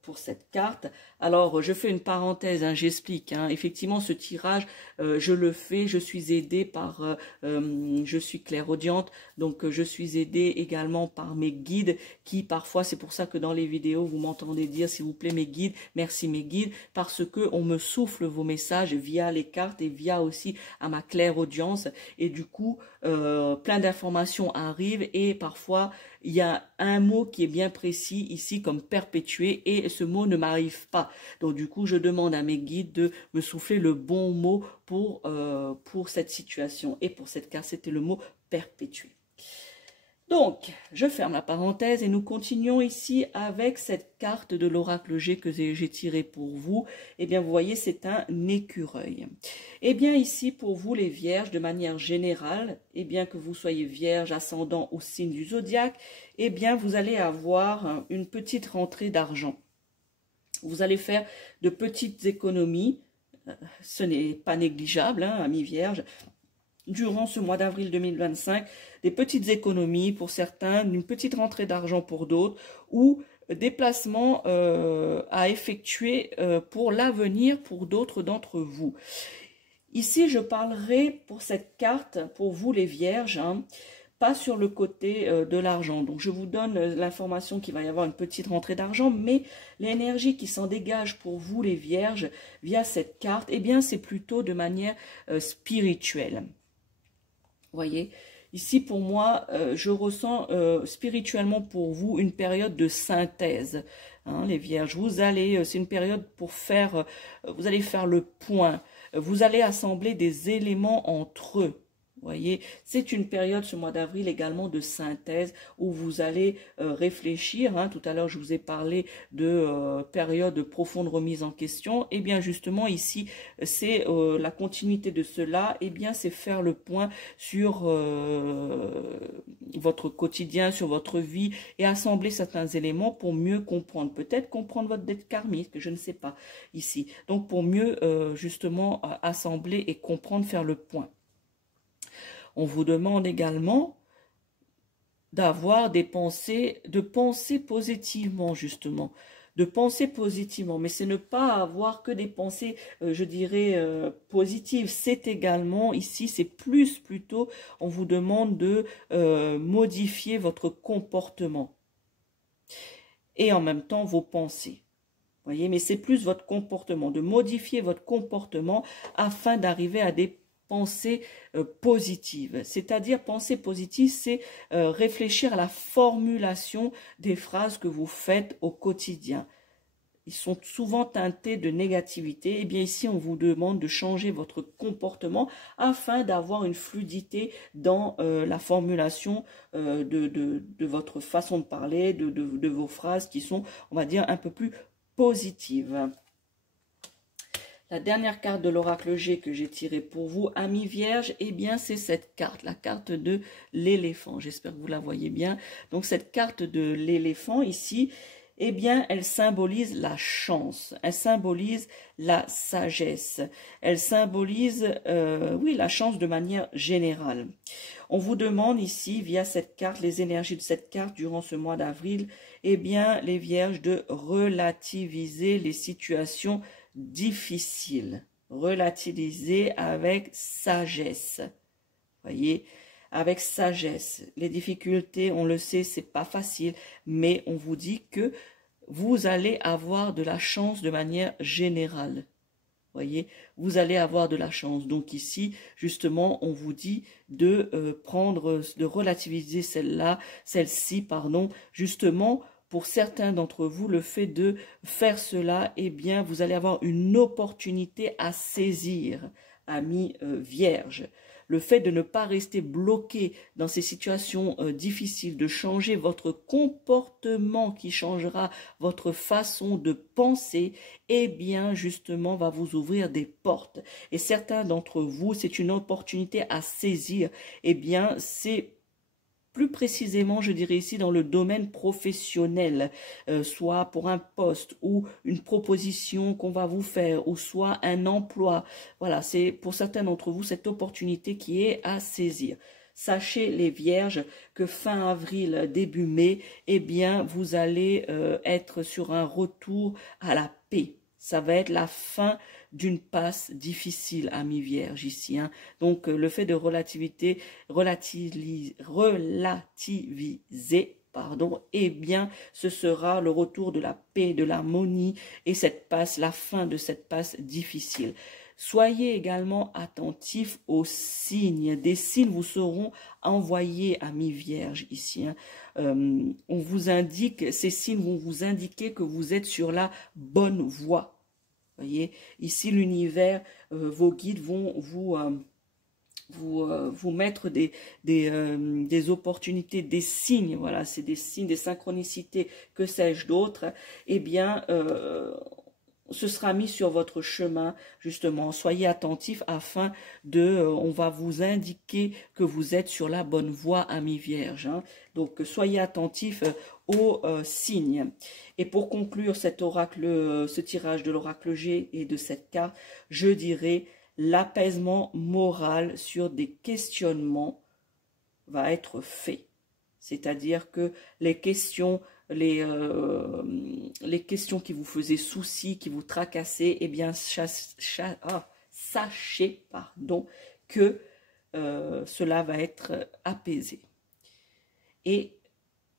pour cette carte. Alors, je fais une parenthèse, hein, j'explique. Hein. Effectivement, ce tirage, je le fais, je suis aidée par, je suis clairaudiente, donc je suis aidée également par mes guides qui parfois, c'est pour ça que dans les vidéos, vous m'entendez dire, s'il vous plaît, mes guides, merci mes guides, parce que on me souffle vos messages via les cartes et via aussi à ma clairaudience. Et du coup, plein d'informations arrivent et parfois, il y a un mot qui est bien précis ici comme perpétuer et ce mot ne m'arrive pas. Donc du coup, je demande à mes guides de me souffler le bon mot pour cette situation. Et pour cette carte, c'était le mot perpétuer. Donc, je ferme la parenthèse et nous continuons ici avec cette carte de l'oracle G que j'ai tirée pour vous. Eh bien, vous voyez, c'est un écureuil. Eh bien, ici, pour vous, les vierges, de manière générale, eh bien, que vous soyez vierge, ascendant ou signe du zodiaque, eh bien, vous allez avoir une petite rentrée d'argent. Vous allez faire de petites économies. Ce n'est pas négligeable, hein, amis vierges. Durant ce mois d'avril 2025, des petites économies pour certains, une petite rentrée d'argent pour d'autres, ou des placements à effectuer pour l'avenir pour d'autres d'entre vous. Ici, je parlerai pour cette carte, pour vous les vierges, hein, pas sur le côté de l'argent. Donc, je vous donne l'information qu'il va y avoir une petite rentrée d'argent, mais l'énergie qui s'en dégage pour vous les vierges via cette carte, eh bien, c'est plutôt de manière spirituelle. Voyez, ici pour moi, je ressens spirituellement pour vous une période de synthèse. Hein, les vierges, vous allez, c'est une période pour faire, vous allez faire le point. Vous allez assembler des éléments entre eux. Voyez, c'est une période, ce mois d'avril également, de synthèse où vous allez réfléchir. Hein. Tout à l'heure, je vous ai parlé de période de profonde remise en question. Et bien justement, ici, c'est la continuité de cela. Et bien, c'est faire le point sur votre quotidien, sur votre vie et assembler certains éléments pour mieux comprendre. Peut-être comprendre votre dette karmique, je ne sais pas, ici. Donc, pour mieux, justement, assembler et comprendre, faire le point. On vous demande également d'avoir des pensées, de penser positivement justement, de penser positivement. Mais c'est ne pas avoir que des pensées, je dirais, positives. C'est également, ici, c'est plus plutôt, on vous demande de modifier votre comportement. Et en même temps, vos pensées. Voyez, mais c'est plus votre comportement, de modifier votre comportement afin d'arriver à des pensée positive. C'est-à-dire, pensée positive, c'est réfléchir à la formulation des phrases que vous faites au quotidien. Ils sont souvent teintés de négativité. Et bien ici, on vous demande de changer votre comportement afin d'avoir une fluidité dans la formulation de votre façon de parler, de vos phrases qui sont, on va dire, un peu plus positives. La dernière carte de l'oracle G que j'ai tirée pour vous, amis vierges, eh bien c'est cette carte, la carte de l'éléphant. J'espère que vous la voyez bien. Donc cette carte de l'éléphant ici, eh bien elle symbolise la chance, elle symbolise la sagesse, elle symbolise, oui, la chance de manière générale. On vous demande ici, via cette carte, les énergies de cette carte durant ce mois d'avril, eh bien les vierges de relativiser les situations difficile, relativiser avec sagesse. Voyez, avec sagesse. Les difficultés, on le sait, c'est pas facile, mais on vous dit que vous allez avoir de la chance de manière générale. Voyez, vous allez avoir de la chance. Donc ici, justement, on vous dit de de relativiser celle-ci, pardon, justement. Pour certains d'entre vous, le fait de faire cela, eh bien, vous allez avoir une opportunité à saisir, amis vierges. Le fait de ne pas rester bloqué dans ces situations difficiles, de changer votre comportement qui changera votre façon de penser, eh bien, justement, va vous ouvrir des portes. Et certains d'entre vous, c'est une opportunité à saisir. Eh bien, c'est plus précisément, je dirais ici, dans le domaine professionnel, soit pour un poste ou une proposition qu'on va vous faire, ou soit un emploi. Voilà, c'est pour certains d'entre vous cette opportunité qui est à saisir. Sachez les vierges que fin avril, début mai, eh bien, vous allez être sur un retour à la paix. Ça va être la fin d'une passe difficile, amis vierges, ici. Hein. Donc, le fait de relativiser, pardon, eh bien, ce sera le retour de la paix, de l'harmonie et cette passe, la fin de cette passe difficile. Soyez également attentifs aux signes. Des signes vous seront envoyés, amis vierges, ici. Hein. On vous indique, ces signes vont vous indiquer que vous êtes sur la bonne voie. Voyez, ici l'univers, vos guides vont vous mettre des opportunités, des signes, voilà, c'est des signes, des synchronicités, que sais-je d'autre, eh bien, ce sera mis sur votre chemin, justement. Soyez attentifs afin on va vous indiquer que vous êtes sur la bonne voie, amis vierges. Hein. Donc, soyez attentifs aux signes. Et pour conclure cet oracle, ce tirage de l'oracle G et de cette carte, je dirais l'apaisement moral sur des questionnements va être fait. C'est-à-dire que les questions qui vous faisaient souci, qui vous tracassaient, eh bien, sachez que cela va être apaisé. Et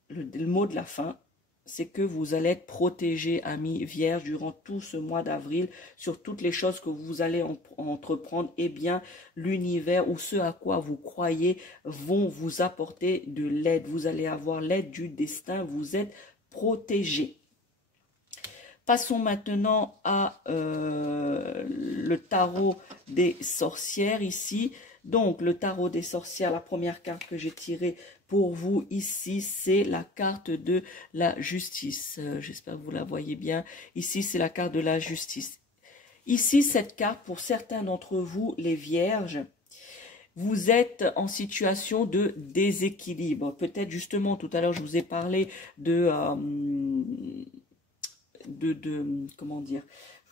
le mot de la fin, c'est que vous allez être protégés, amis vierges, durant tout ce mois d'avril, sur toutes les choses que vous allez entreprendre. Eh bien, l'univers ou ce à quoi vous croyez vont vous apporter de l'aide. Vous allez avoir l'aide du destin. Vous êtes protégés. Passons maintenant à le tarot des sorcières ici. Donc, le tarot des sorcières, la première carte que j'ai tirée pour vous ici, c'est la carte de la justice. J'espère que vous la voyez bien. Ici, c'est la carte de la justice. Ici, cette carte, pour certains d'entre vous, les vierges, vous êtes en situation de déséquilibre. Peut-être justement, tout à l'heure, je vous ai parlé comment dire,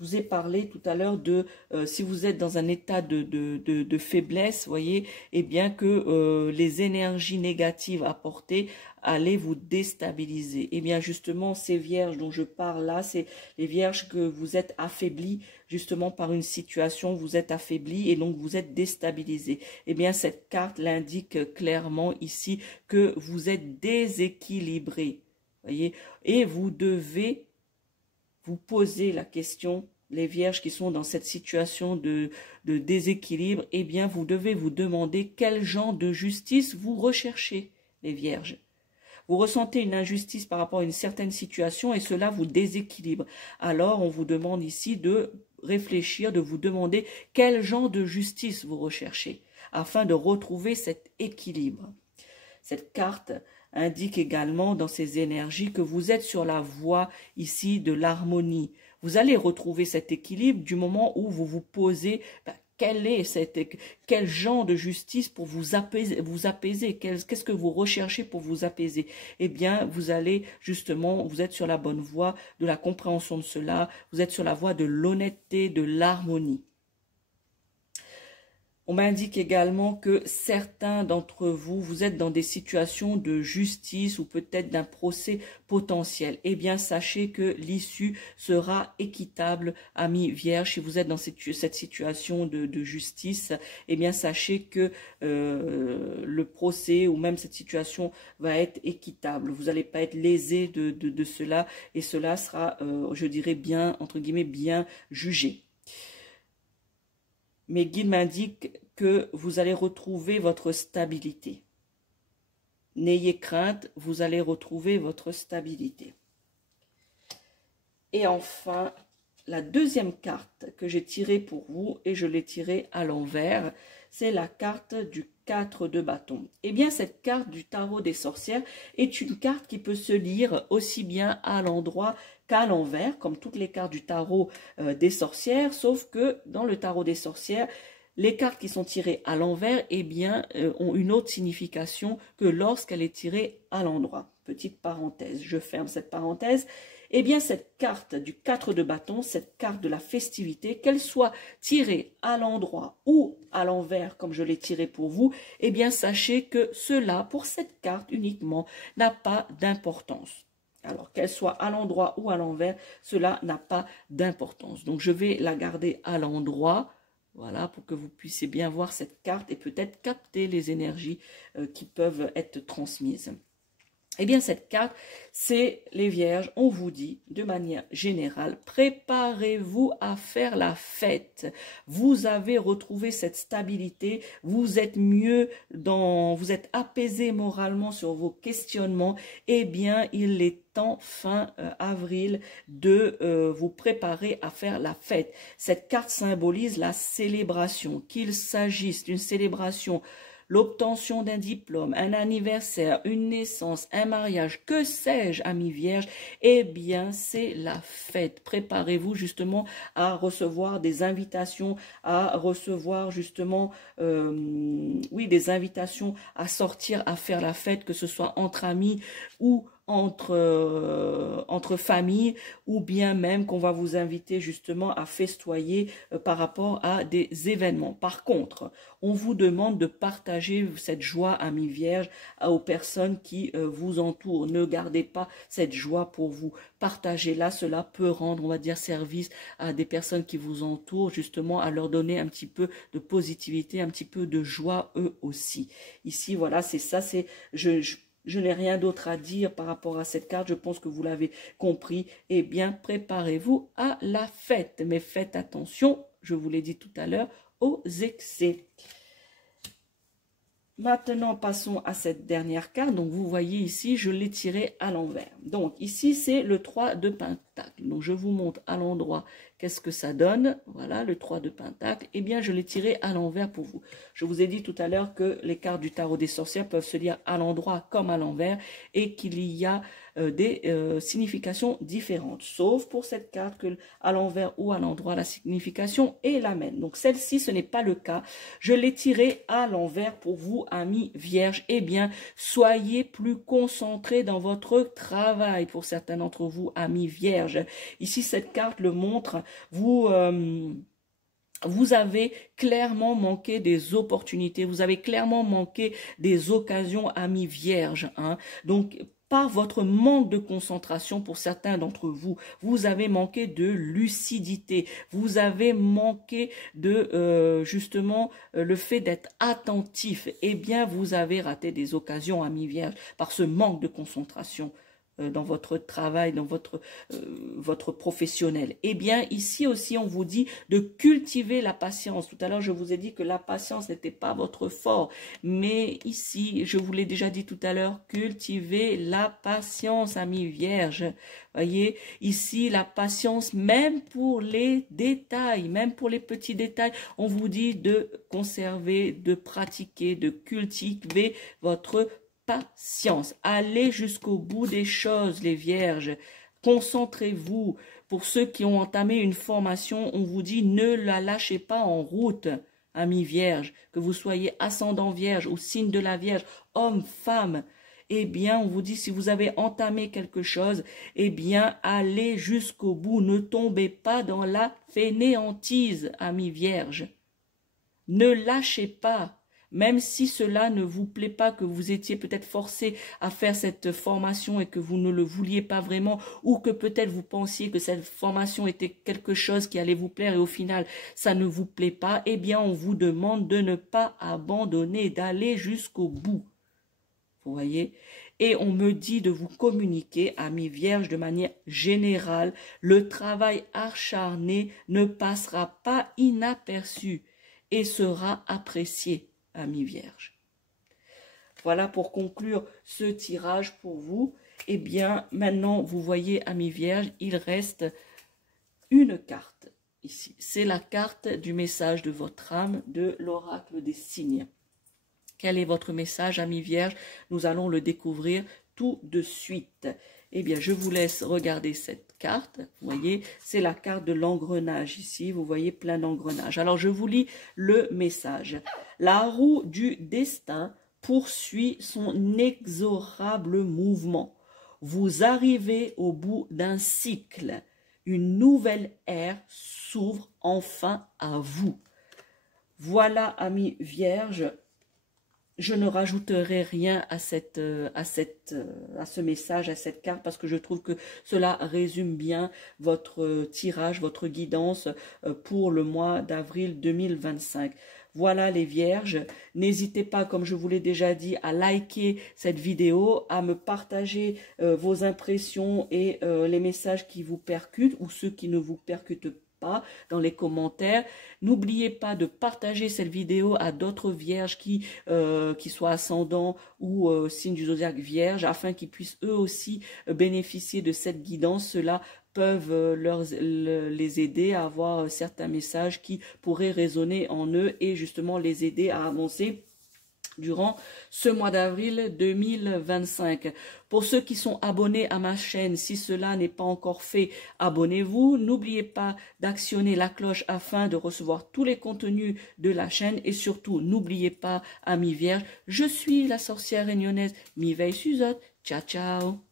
je vous ai parlé tout à l'heure de si vous êtes dans un état de faiblesse, voyez, eh bien que les énergies négatives apportées allaient vous déstabiliser. Eh bien justement, ces vierges dont je parle là, c'est les vierges que vous êtes affaiblis justement par une situation, vous êtes affaiblis et donc vous êtes déstabilisés. Eh bien cette carte l'indique clairement ici que vous êtes déséquilibrés, voyez, et vous devez vous posez la question, les vierges qui sont dans cette situation de déséquilibre, eh bien, vous devez vous demander quel genre de justice vous recherchez, les vierges. Vous ressentez une injustice par rapport à une certaine situation et cela vous déséquilibre. Alors, on vous demande ici de réfléchir, de vous demander quel genre de justice vous recherchez afin de retrouver cet équilibre. Cette carte indique également dans ces énergies que vous êtes sur la voie ici de l'harmonie. Vous allez retrouver cet équilibre du moment où vous vous posez quel genre de justice pour vous apaiser, qu'est-ce que vous recherchez pour vous apaiser. Eh bien, vous allez justement, vous êtes sur la bonne voie de la compréhension de cela, vous êtes sur la voie de l'honnêteté, de l'harmonie. On m'indique également que certains d'entre vous, vous êtes dans des situations de justice ou peut-être d'un procès potentiel. Eh bien, sachez que l'issue sera équitable, amis vierges. Si vous êtes dans cette situation de justice, eh bien, sachez que le procès ou même cette situation va être équitable. Vous n'allez pas être lésé de cela et cela sera, je dirais, bien, entre guillemets, bien jugé. Mes guides m'indiquent que vous allez retrouver votre stabilité. N'ayez crainte, vous allez retrouver votre stabilité. Et enfin, la deuxième carte que j'ai tirée pour vous, et je l'ai tirée à l'envers, c'est la carte du 4 de bâton. Eh bien, cette carte du tarot des sorcières est une carte qui peut se lire aussi bien à l'endroit qu'à l'envers, comme toutes les cartes du tarot des sorcières, sauf que dans le tarot des sorcières, Les cartes qui sont tirées à l'envers, eh bien, ont une autre signification que lorsqu'elle est tirée à l'endroit. Petite parenthèse, je ferme cette parenthèse. Eh bien, cette carte du 4 de bâton, cette carte de la festivité, qu'elle soit tirée à l'endroit ou à l'envers, comme je l'ai tirée pour vous, eh bien, sachez que cela, pour cette carte uniquement, n'a pas d'importance. Alors, qu'elle soit à l'endroit ou à l'envers, cela n'a pas d'importance. Donc, je vais la garder à l'endroit. Voilà, pour que vous puissiez bien voir cette carte et peut-être capter les énergies qui peuvent être transmises. Eh bien, cette carte, c'est les Vierges. On vous dit de manière générale, préparez-vous à faire la fête. Vous avez retrouvé cette stabilité. Vous êtes mieux vous êtes apaisé moralement sur vos questionnements. Eh bien, il est temps, fin avril, de vous préparer à faire la fête. Cette carte symbolise la célébration, qu'il s'agisse d'une célébration, l'obtention d'un diplôme, un anniversaire, une naissance, un mariage, que sais-je, amis vierges, eh bien, c'est la fête. Préparez-vous justement à recevoir des invitations, à recevoir justement, oui, des invitations à sortir, à faire la fête, que ce soit entre amis ou entre familles, ou bien même qu'on va vous inviter justement à festoyer par rapport à des événements. Par contre, on vous demande de partager cette joie, amis vierges, aux personnes qui vous entourent. Ne gardez pas cette joie pour vous. Partagez-la, cela peut rendre, on va dire, service à des personnes qui vous entourent, justement à leur donner un petit peu de positivité, un petit peu de joie eux aussi. Ici, voilà, c'est ça, c'est je n'ai rien d'autre à dire par rapport à cette carte. Je pense que vous l'avez compris. Eh bien, préparez-vous à la fête. Mais faites attention, je vous l'ai dit tout à l'heure, aux excès. Maintenant, passons à cette dernière carte. Donc, vous voyez ici, je l'ai tirée à l'envers. Donc, ici, c'est le 3 de Pentacle. Donc, je vous montre à l'endroit qu'est-ce que ça donne. Voilà, le 3 de Pentacle. Eh bien, je l'ai tiré à l'envers pour vous. Je vous ai dit tout à l'heure que les cartes du tarot des sorcières peuvent se lire à l'endroit comme à l'envers et qu'il y a des significations différentes. Sauf pour cette carte que à l'envers ou à l'endroit, la signification est la même. Donc, celle-ci, ce n'est pas le cas. Je l'ai tirée à l'envers pour vous, amis vierges. Eh bien, soyez plus concentrés dans votre travail pour certains d'entre vous, amis vierges. Ici, cette carte le montre. Vous avez clairement manqué des opportunités, vous avez clairement manqué des occasions, amis vierges. Hein. Donc, par votre manque de concentration pour certains d'entre vous, vous avez manqué de lucidité, vous avez manqué de justement le fait d'être attentif. Eh bien, vous avez raté des occasions, amis vierges, par ce manque de concentration dans votre travail, dans votre professionnel. Eh bien, ici aussi, on vous dit de cultiver la patience. Tout à l'heure, je vous ai dit que la patience n'était pas votre fort. Mais ici, je vous l'ai déjà dit tout à l'heure, cultivez la patience, amis vierges. Voyez, ici, la patience, même pour les détails, même pour les petits détails, on vous dit de conserver, de pratiquer, de cultiver votre patience. Allez jusqu'au bout des choses, les vierges. Concentrez-vous. Pour ceux qui ont entamé une formation, on vous dit ne la lâchez pas en route, amis vierges. Que vous soyez ascendant vierge ou signe de la vierge, homme, femme. Eh bien, on vous dit, si vous avez entamé quelque chose, eh bien, allez jusqu'au bout. Ne tombez pas dans la fainéantise, amis vierges. Ne lâchez pas. Même si cela ne vous plaît pas, que vous étiez peut-être forcé à faire cette formation et que vous ne le vouliez pas vraiment, ou que peut-être vous pensiez que cette formation était quelque chose qui allait vous plaire et au final ça ne vous plaît pas, eh bien on vous demande de ne pas abandonner, d'aller jusqu'au bout. Vous voyez? Et on me dit de vous communiquer, amis vierges, de manière générale, le travail acharné ne passera pas inaperçu et sera apprécié. Amis vierges. Voilà pour conclure ce tirage pour vous. Eh bien, maintenant, vous voyez, amis vierges, il reste une carte ici. C'est la carte du message de votre âme, de l'oracle des signes. Quel est votre message, amis vierges? Nous allons le découvrir tout de suite. Eh bien, je vous laisse regarder cette carte. Vous voyez, c'est la carte de l'engrenage ici. Vous voyez plein d'engrenages. Alors, je vous lis le message. La roue du destin poursuit son inexorable mouvement. Vous arrivez au bout d'un cycle. Une nouvelle ère s'ouvre enfin à vous. Voilà, amis vierges, je ne rajouterai rien à ce message, à cette carte, parce que je trouve que cela résume bien votre tirage, votre guidance pour le mois d'avril 2025. Voilà les vierges, n'hésitez pas, comme je vous l'ai déjà dit, à liker cette vidéo, à me partager vos impressions et les messages qui vous percutent ou ceux qui ne vous percutent pas dans les commentaires. N'oubliez pas de partager cette vidéo à d'autres vierges qui soient ascendants ou signes du zodiaque vierge, afin qu'ils puissent eux aussi bénéficier de cette guidance. Cela peuvent les aider à avoir certains messages qui pourraient résonner en eux et justement les aider à avancer durant ce mois d'avril 2025. Pour ceux qui sont abonnés à ma chaîne, si cela n'est pas encore fait, abonnez-vous. N'oubliez pas d'actionner la cloche afin de recevoir tous les contenus de la chaîne. Et surtout, n'oubliez pas, amis vierges, je suis la sorcière réunionnaise Mireille Suzot. Ciao, ciao.